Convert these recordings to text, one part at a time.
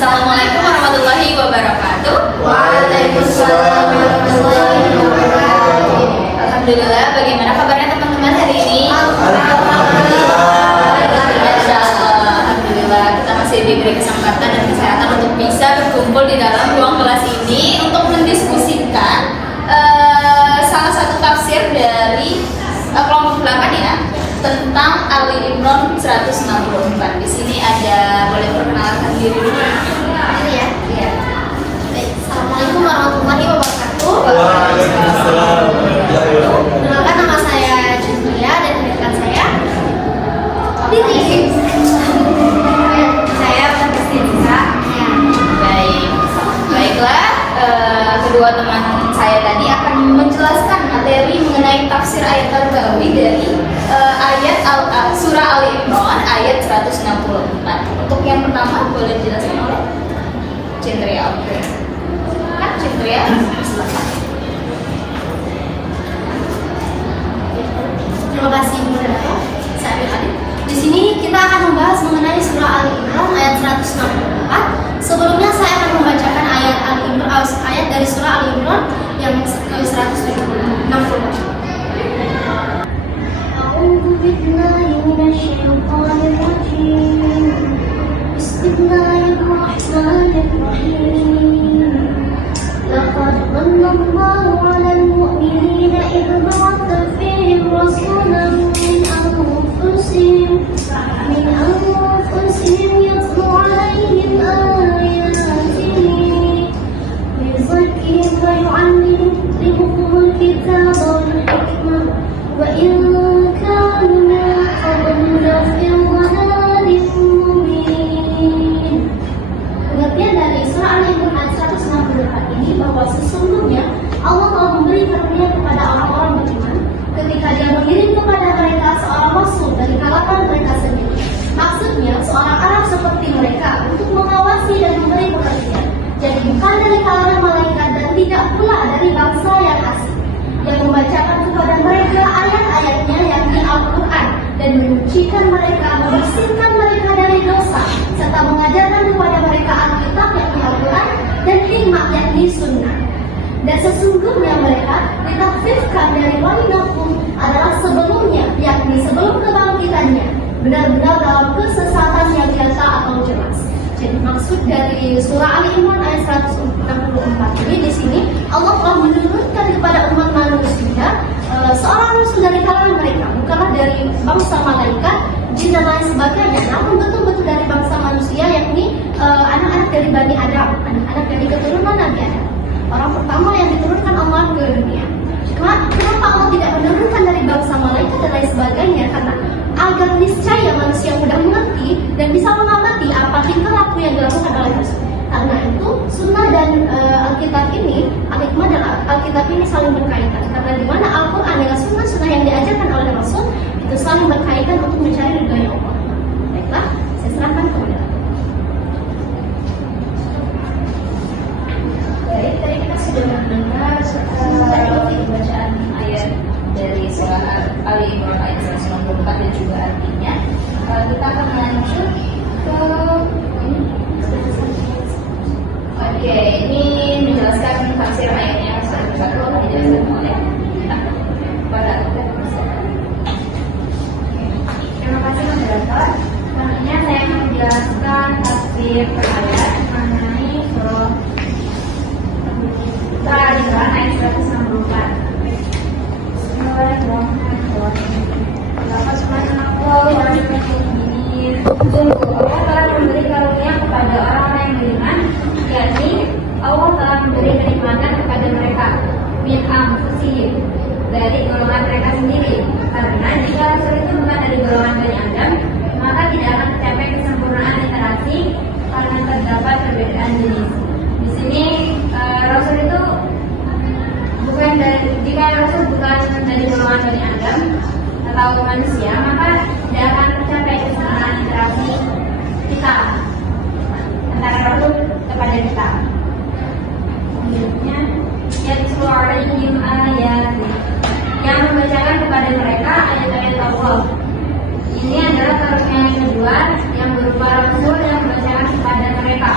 Assalamualaikum warahmatullahi wabarakatuh. Waalaikumsalam warahmatullahi wabarakatuh. Alhamdulillah, bagaimana kabarnya teman-teman hari ini? Alhamdulillah, kita masih diberi kesempatan dan kesehatan untuk bisa berkumpul di dalam ruang kelas ini untuk mendiskusikan salah satu tafsir dari kelompok 8 ya, tentang Ali Imran 164. Di sini ada, boleh perkenalkan diri dulu? Ya. Iya. Assalamualaikum warahmatullahi wabarakatuh. Waalaikumsalam. Perkenalkan, nama saya Julia dan rekan saya Titi. Saya Patricia. Baiklah, kedua teman saya tadi akan menjelaskan materi mengenai tafsir ayat Al-Baqarah dari surah Ali Imran ayat 164. Untuk yang pertama boleh dijelaskan oleh Cendria. Oke. Kan Cendria, silakan. Terima kasih moderator. Saya Adit. Di sini kita akan membahas mengenai surah Ali Imran ayat 164. Sebelumnya saya akan membacakan ayat dari surah Ali Imran yang ke-164. A'udzu billahi minasyaitonir rajim. Bismillahirrahmanirrahim. Laqad manallahu 'alal mu'minina idh ba'atha fihim rasulan min anfusihim yatlu 'alaihim ayatihi wa yuzakkihim wa yu'allimuhumul kitaba wal hikmah wa in kanu min qablu lafi dhalalin mubin. Pengertian dari surah Al-Imran ayat 164 ini bahwa sesungguhnya Allah telah memberi karunia kepada orang-orang beriman ketika Dia mengirim kepada mereka seorang rasul dari kalangan mereka sendiri. Maksudnya seorang Arab seperti mereka untuk mengawasi dan memberi pengertian. Jadi bukan dari kalangan malaikat dan tidak pula dari bangsa yang asing, yang membacakan kepada mereka ayat-ayatnya yakni Al-Quran dan menyucikan mereka, membersihkan mereka dari dosa, serta mengajarkan kepada mereka Alkitab yakni Al-Quran dan hikmah yakni Sunnah. Dan sesungguhnya mereka ditafsirkan dari walinakum adalah sebelumnya, yakni sebelum kebangkitannya, benar-benar dalam kesesatan yang nyata atau jelas. Jadi maksud dari surah Ali Imran ayat 164 ini di sini Allah telah menurunkan kepada umat manusia seorang rasul dari kalangan mereka, bukanlah dari bangsa malaikat, jin dan lain sebagainya, namun betul-betul dari bangsa manusia, yakni anak-anak dari Bani Adam, anak-anak dari keturunan Nabi Adam. Orang pertama yang diturunkan Allah ke dunia. Kenapa Allah tidak menurunkan dari bangsa malaikat dan lain sebagainya? Karena agar niscaya manusia mudah mengerti dan bisa mengamati apa tingkah laku yang dilakukan oleh Rasul. Karena itu Sunnah dan Alkitab ini, Al-Hikmah dan Alkitab ini saling berkaitan. Karena di mana Al-Quran dengan Sunnah yang diajarkan oleh Rasul itu saling berkaitan untuk mencari ridhonya Allah. Baiklah, saya serahkan kepada Baik, tadi kita sudah mendengar bacaan ayat dari surah Ali Imran ayat 164 dan juga artinya. Kita akan lanjut ke Oke, ini menjelaskan tafsir ayatnya satu-satu akan dijelaskan oleh pada Terima kasih moderator. Selanjutnya saya akan menjelaskan tafsir per ayat mengenai surah Ali Imran ayat 164. Bismillahirrahmanirrahim. Sungguh Allah telah memberi karunia kepada orang-orang yang beriman, yakni Allah telah memberi kenikmatan kepada mereka min anfusihim, dari golongan mereka sendiri. Karena jika Rasul itu bukan dari golongan Bani Adam, maka tidak akan tercapai kesempurnaan interaksi karena terdapat perbedaan jenis. Di sini Rasul itu bukan dari, jika Rasul bukan dari golongan Bani Adam atau manusia, maka tidak akan tercapai kesempurnaan interaksi kita antara Rasul kepada kita. Selanjutnya, yatlu alaihim ayat, yang membacakan kepada mereka ayat-ayat Allah. Ini adalah karunia yang kedua yang berupa Rasul yang membacakan kepada mereka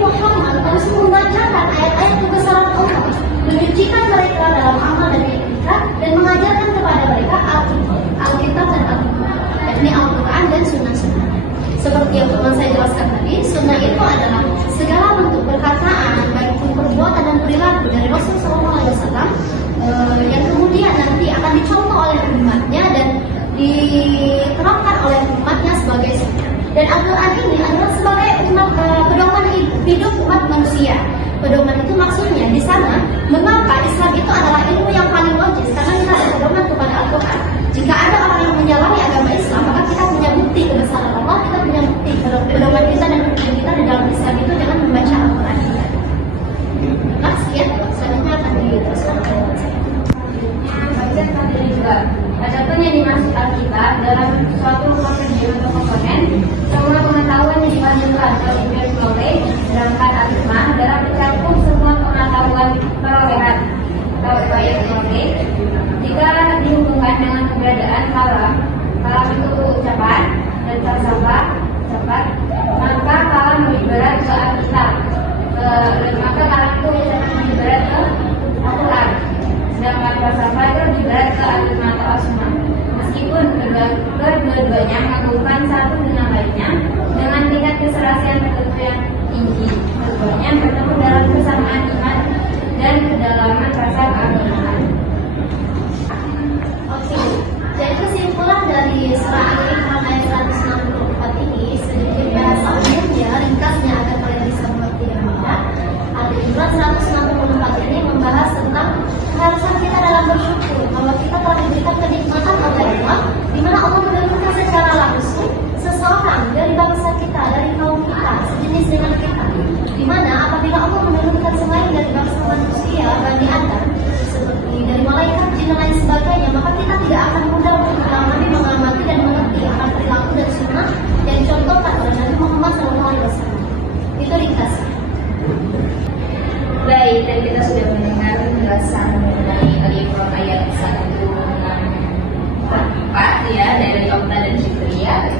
Muhammad terus membacakan ayat-ayat kebesaran Allah, menyucikan mereka dalam amal dan etika, dan mengajarkan kepada mereka Alkitab dan Al-Quran, yakni Al-Quran dan Sunnah-Sunnah. Seperti yang teman saya jelaskan tadi, Sunnah itu adalah segala bentuk perkataan, baik itu perbuatan dan perilaku dari Rasulullah SAW yang kemudian nanti akan dicontoh oleh umatnya dan diterapkan oleh umatnya sebagai sunnah. Dan Al-Quran ini adalah sebagai pedoman hidup umat manusia. Pedoman itu maksudnya di sana, mengapa Islam itu adalah ilmu yang paling logis, karena kita ada pedoman kepada Al-Quran. Jika ada orang yang menyalahi agama Islam, maka kita punya bukti kebesaran Allah, kita punya bukti pedoman kita dan hukum kita di dalam Islam itu dengan membaca Al-Quran. Nah, sekian, selanjutnya akan diteruskan oleh Bagian materi juga. Adapun yang dimaksud Alkitab dalam suatu komponen atau komponen, semua pengetahuan yang dihasilkan oleh Imperial Knowledge, sedangkan Al-Hikmah adalah mencakup semua pengetahuan perolehan atau Imperial Knowledge. Jika dihubungkan dengan keberadaan kalam itu ucapan dan falsafah ucapan, maka kalam lebih berat ke Alkitab. Maka kalam itu lebih berat ke Al-Quran. Sedangkan falsafah itu lebih berat ke Al-Hikmah atau As-Sunnah. Meskipun kedua-duanya mengagumkan satu dengan lainnya dengan tingkat keserasian tertentu yang tinggi, keduanya bertemu dalam kesamaan iman dan kedalaman rasa keagamaan. Oke, jadi kesimpulan dari surah Al-Imran ayat 164 ini sedikit bahasa umumnya, ringkasnya agar kalian bisa mengerti dengan mudah. Al-Imran 164 ini membahas tentang keharusan kita dalam bersyukur bahwa kita telah diberikan kenikmatan oleh Allah, di mana Allah menurunkan secara langsung seseorang dari bangsa kita, dari kaum kita, sejenis dengan kita. Di mana apabila Allah menurunkan selain dari bangsa manusia, Bani Adam, seperti dari malaikat, jin dan lain sebagainya, maka kita tidak akan mudah untuk memahami, mengamati dan mengerti akan perilaku dan sunnah yang dicontohkan oleh Nabi Muhammad SAW. Itu ringkasnya. Baik, dan kita sudah mendengar penjelasan mengenai Al-Imran ayat 164 ya, dari Okta dan Syukriya.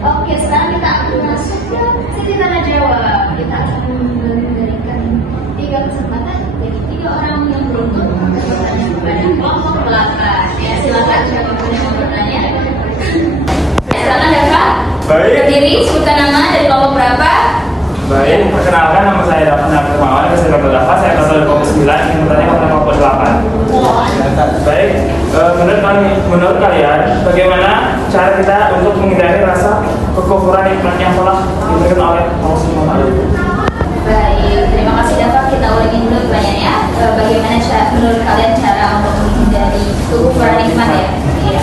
Oke, sekarang kita akan masuk ke sesi tanya jawab. Kita akan memberikan 3 kesempatan, jadi 3 orang yang beruntung untuk bertanya kepada kelompok belakang. Ya, silakan siapa pun yang mau bertanya. Silakan Dava. Baik. Berdiri, sebutkan nama dari kelompok berapa. Baik, perkenalkan nama saya Davan Abdurrahman, saya kelompok 8, saya kelas kelompok 9, ingin bertanya kepada kelompok 8. Baik, menurut kalian, bagaimana cara kita untuk menghindari rasa kekufuran nikmat yang telah diberikan oleh Rasulullah? Baik, terima kasih Dava. Kita ulangi dulu pertanyaannya. Bagaimana menurut kalian cara untuk menghindari kekufuran nikmat ya? Iya.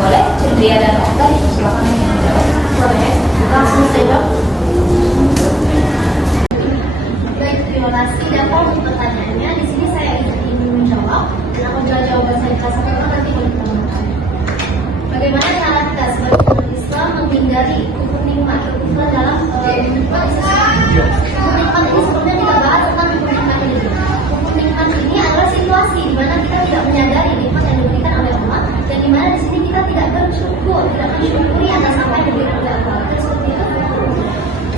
Boleh, Cendria dan Okta, silakan menjawab. Boleh, langsung saja. Baik, terima kasih Dafa untuk pertanyaannya. Di sini saya ingin menjawab. Dan aku jawaban saya kasih nanti untuk teman-teman. Bagaimana cara kita sebagai umat Islam menghindari kufur nikmat, kekufuran dalam nikmat Islam? Kufur nikmat ini sebenarnya tidak bahas tentang kufur nikmat ini. Kufur nikmat ini adalah situasi di mana kita tidak menyadari nikmat yang diberikan oleh Allah, dan di mana di sini kita tidak bersyukur, tidak mensyukuri atas apa yang diberikan oleh Allah. Dan seperti itu.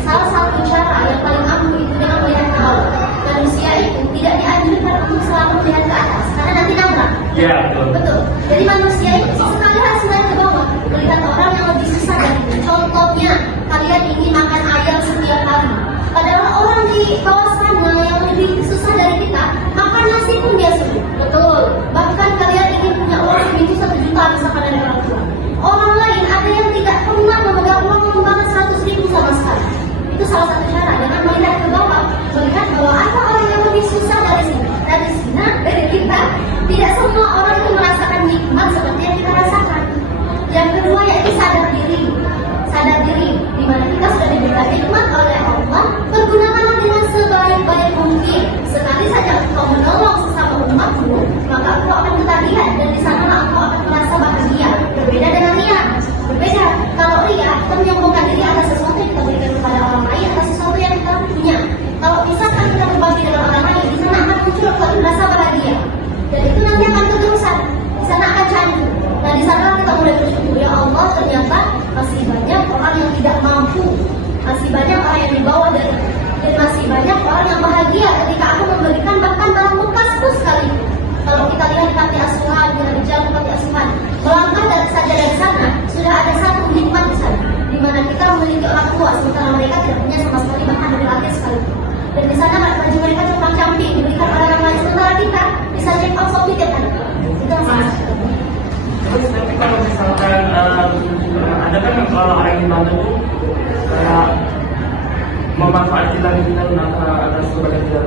Salah satu cara yang paling ampuh itu dengan melihat ke bawah. Manusia itu tidak dianjurkan untuk selalu melihat ke atas, karena nanti nabrak. Iya, betul. Betul. Jadi manusia itu sesekali harus melihat ke bawah, melihat orang yang lebih susah dari kita. Contohnya, kalian ingin makan ayam setiap hari. Padahal orang di bawah sana yang lebih susah dari kita, makan nasi pun dia sulit. Betul. Bahkan kalian ingin punya uang seminggu 1 juta misalkan dari orang tua. Orang lain ada yang tidak pernah memegang uang lembaran 100.000 sama sekali. Itu salah satu cara dengan melihat ke bawah, melihat bahwa ada orang yang lebih susah dari sini. Dari kita, tidak semua orang itu merasakan nikmat seperti yang kita rasakan. Yang kedua yaitu sadar diri, di mana kita sudah diberikan nikmat oleh Allah, pergunakanlah dengan sebaik-baik mungkin. Sekali saja engkau menolong sesama umatmu, maka engkau akan ketagihan dan di sanalah engkau akan merasa bahagia. Berbeda dengan ria. Berbeda. Kalau ria, kita menyombongkan diri atas sesuatu yang kita berikan kepada orang lain, atas sesuatu yang kita punya. Kalau misalkan kita berbagi dengan orang lain, di sana akan muncul rasa bahagia. Dan itu nanti akan keterusan. Di sana akan candu. Nah, di sana kita mulai bersyukur, ya Allah, yang bahagia ketika aku memberikan bahkan barang bekas pun sekalipun. Kalau kita lihat di panti asuhan, di jalan panti asuhan, melangkah dari saja dari sana sudah ada satu nikmat di sana, di mana kita memiliki orang tua sementara mereka tidak punya sama sekali bahkan dari lantai sekalipun. Dan di sana baju mereka cuma camping diberikan oleh orang lain sementara kita bisa check out shopee tiap hari. Itu yang sangat. Terus tapi kalau misalkan ada kan orang-orang yang dibantu tuh kayak memanfaatkan kita agar sebagai tidak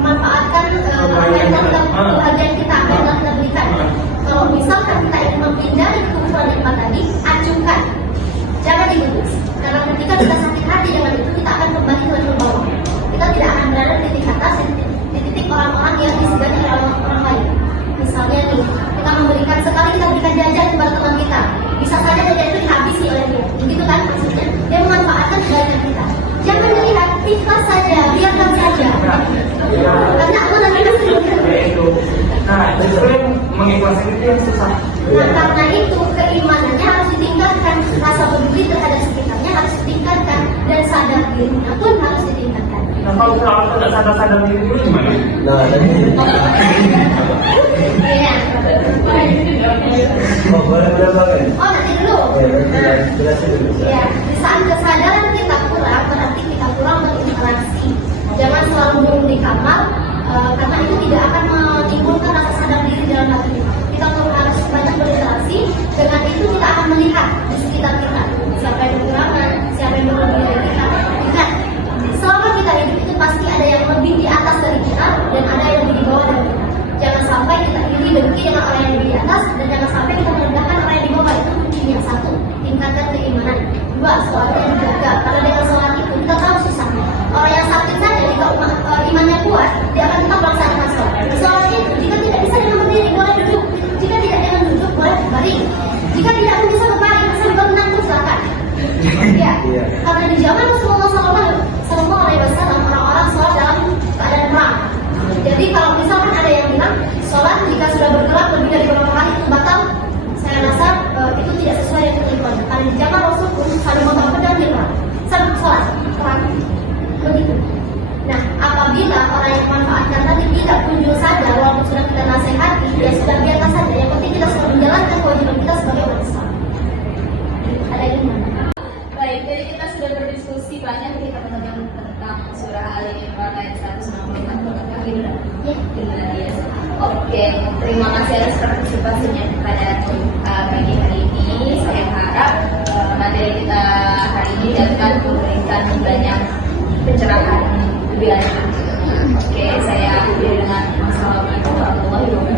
Memanfaatkan apa yang kebahagiaan kita apa yang kita berikan. Kalau misalkan kita ingin menghindari kekufuran nikmat tadi, acuhkan, jangan dibungkus. Karena ketika kita sakit hati dengan itu, kita akan kembali ke level bawah. Kita tidak akan berada di titik atas, di titik orang-orang yang disegani oleh orang lain. Misalnya nih, kita memberikan sekali kita berikan jajan kepada teman kita, bisa saja jajan itu dihabisi oleh dia, begitu kan maksudnya? Dia memanfaatkan kebaikan kita. Jangan dilihat, ikhlas saja, biarkan saja. Karena Allah nanti itu. Nah, justru yang mengikhlaskan itu yang susah. Nah, karena itu keimanannya harus ditingkatkan, rasa peduli terhadap sekitarnya harus ditingkatkan, dan sadar dirinya pun harus ditingkatkan. Nah, kalau kita tidak sadar diri dulu gimana? Nah, Iya. boleh banget. Oh, nanti dulu. Nah, Jelasin dulu. ya, di saat kesadaran kita kurang, berarti kita kurang berinteraksi. Jangan selalu duduk di kamar, karena itu tidak akan menimbulkan rasa sadar diri dalam hati kita. Kita harus banyak berinteraksi, dengan itu kita akan melihat di sekitar kita siapa yang kekurangan, siapa yang berlebih dari kita. Ingat, selama kita hidup itu pasti ada yang lebih di atas dari kita dan ada yang lebih di bawah dari kita. Jangan sampai kita iri dengki dengan orang yang lebih di atas, dan jangan sampai kita merendahkan orang yang di bawah. Itu kuncinya. Satu, tingkatkan keimanan. Dua, sholatnya dijaga, karena dengan sholat itu kita tahu susah. Orang yang sakit saja jika imannya kuat, dia akan tetap melaksanakan sholat. Sholat itu jika tidak bisa dengan berdiri boleh duduk, jika tidak dengan duduk boleh berbaring, jika tidak pun bisa berbaring sambil berenang pun silakan. Ya, karena di zaman Rasulullah Sallallahu Alaihi Wasallam orang-orang sholat dalam keadaan perang. Jadi kalau misalkan ada yang bilang sholat jika sudah bergerak lebih dari beberapa kali itu batal, saya rasa itu tidak sesuai dengan ketentuan. Karena di zaman Rasul pun saling membawa pedang di perang, saling sholat perang begitu. Nah, apabila orang yang memanfaatkan tadi tidak kunjung sadar walaupun sudah kita nasihati, ya sudah biarkan saja. Yang penting kita sudah menjalankan kewajiban kita sebagai umat Islam. Ada yang mana? Baik, jadi kita sudah berdiskusi banyak kita mengenai tentang surah Al-Imran ayat 164 akhirnya. Ya. Oke, terima kasih atas partisipasinya pada pagi hari ini. Saya harap materi kita hari ini dapat memberikan banyak pencerahan lebih lanjut. Oke, saya akhiri dengan assalamualaikum warahmatullahi wabarakatuh.